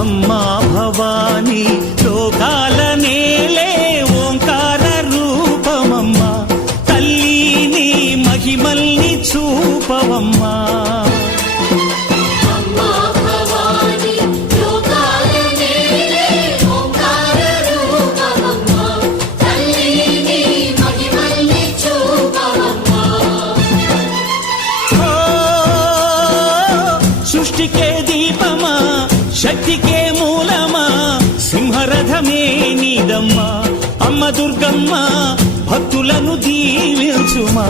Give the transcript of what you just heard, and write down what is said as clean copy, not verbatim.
అమ్మా భవానీ లోకాల నేలే ఓంకార రూపమమ్మా, తల్లి నీ మహిమల్ని చూపవమ్మా. సృష్టికే దీపమా, శక్తికే మూలమా, సింహరథమే నీదమ్మా. అమ్మ దుర్గమ్మ భక్తులను దీవించుమా.